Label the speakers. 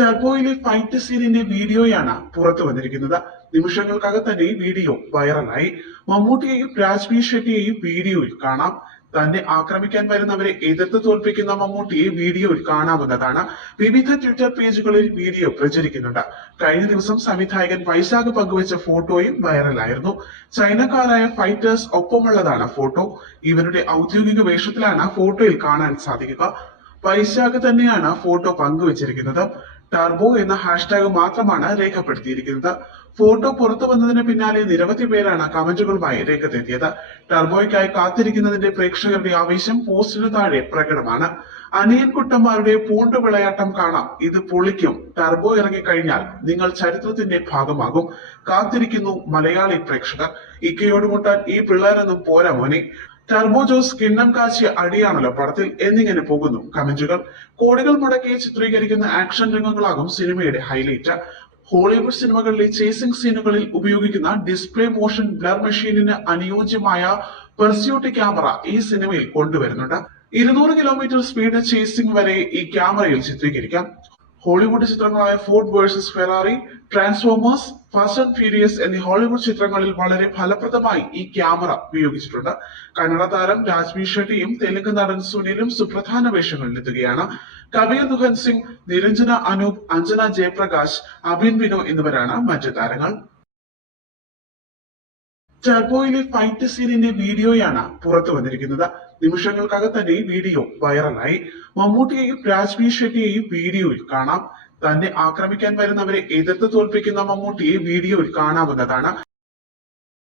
Speaker 1: ടർബോയിലെ fight സീനിന്റെ വീഡിയോയാണ് പുറത്തു വന്നിരിക്കുന്നത്. നിമിഷങ്ങൾക്കകം തന്നെ ഈ വീഡിയോ വൈറലായി മമ്മൂട്ടിയെയും രാജ്ബീർ ഷെട്ടിയെയും വീഡിയോയിൽ കാണാം. തന്നെ ആക്രമിക്കാൻ വരുന്നവരെ എതിർത്ത് തോൽപ്പിക്കുന്ന മമ്മൂട്ടിയെ വീഡിയോയിൽ കാണാവുന്നതാണ്. വിവിധ ട്വിറ്റർ പേജുകളിൽ വീഡിയോ പ്രചരിക്കുന്നുണ്ട്. കഴിഞ്ഞ ദിവസം സംവിധായകൻ വൈശാഖ് പങ്കുവച്ച ഫോട്ടോയും വൈറലായിരുന്നു ചൈനക്കാരായ ഫൈറ്റേഴ്സ് ഒപ്പമുള്ളതാണ് ഫോട്ടോ. ഇവരുടെ ഔദ്യോഗിക വേഷത്തിലാണ് ഫോട്ടോയിൽ കാണാൻ സാധിക്കുക. വൈശാഖ് തന്നെയാണ് ഫോട്ടോ പങ്കുവച്ചിരിക്കുന്നത്. ടർബോ എന്ന ഹാഷ്ടാഗ് മാത്രമാണ് രേഖപ്പെടുത്തിയിരിക്കുന്നത്. ഫോട്ടോ പുറത്തു വന്നതിന് പിന്നാലെ നിരവധി പേരാണ് കമന്റുകളുമായി രംഗത്തെത്തിയത്. ടർബോയ്ക്കായി കാത്തിരിക്കുന്നതിന്റെ പ്രേക്ഷകരുടെ ആവേശം പോസ്റ്റിന് താഴെ പ്രകടമാണ്. അനിയൻകുട്ടന്മാരുടെ പൂണ്ട് വിളയാട്ടം കാണാം. ഇത് പൊളിക്കും. ടർബോ ഇറങ്ങിക്കഴിഞ്ഞാൽ നിങ്ങൾ ചരിത്രത്തിന്റെ ഭാഗമാകും. കാത്തിരിക്കുന്നു മലയാളി പ്രേക്ഷകർ. ഇക്കയോട് മുട്ടാൻ ഈ പിള്ളേരൊന്നും പോരാ മോനെ. ടർബോ ജോസ് കിണ്ണം കാശിയ അടിയാണല്ലോ പടത്തിൽ എന്നിങ്ങനെ പോകുന്നു. കമന്റുകൾ. കോടികൾ മുടക്കി ചിത്രീകരിക്കുന്ന ആക്ഷൻ രംഗങ്ങളാകും സിനിമയുടെ ഹൈലൈറ്റ് ഹോളിവുഡ് സിനിമകളിലെ ചേസിംഗ് സീനുകളിൽ ഉപയോഗിക്കുന്ന ഡിസ്പ്ലേ മോഷൻ ബ്ലർ മെഷീനിന് അനുയോജ്യമായ പെർസ്യൂട്ട് ക്യാമറ ഈ സിനിമയിൽ കൊണ്ടുവരുന്നുണ്ട്. ഇരുന്നൂറ് കിലോമീറ്റർ സ്പീഡ് ചേസിംഗ് വരെ ഈ ക്യാമറയിൽ ചിത്രീകരിക്കാം. Hollywood ചിത്രങ്ങളായ Ford versus Ferrari Transformers Fast and Furious എന്നീ ഹോളിവുഡ് ചിത്രങ്ങളിൽ വളരെ ഫലപ്രദമായി ഈ ക്യാമറ ഉപയോഗിച്ചിട്ടുണ്ട്. കന്നഡ താരം രാജ്മി ഷെട്ടിയും തെലുങ്ക് നടൻ സുനിലും സുപ്രധാന വേഷങ്ങളിലെത്തുകയാണ് കബീർ ദുഹൻ സിംഗ് നിരഞ്ജന അനൂപ് അഞ്ജന ജയപ്രകാശ് അബിൻ ബിനോ എന്നിവരാണ് മറ്റു താരങ്ങൾ. ടർബോയിലെ ഫൈറ്റ് സീനിന്റെ വീഡിയോയാണ് പുറത്തു വന്നിരിക്കുന്നത്. നിമിഷങ്ങൾക്കകം തന്നെ ഈ വീഡിയോ വൈറലായി. മമ്മൂട്ടിയെയും രാജ്വി ഷെട്ടിയെയും വീഡിയോയിൽ കാണാം. തന്നെ ആക്രമിക്കാൻ വരുന്നവരെ എതിർത്ത് തോൽപ്പിക്കുന്ന മമ്മൂട്ടിയെ വീഡിയോയിൽ കാണാവുന്നതാണ്.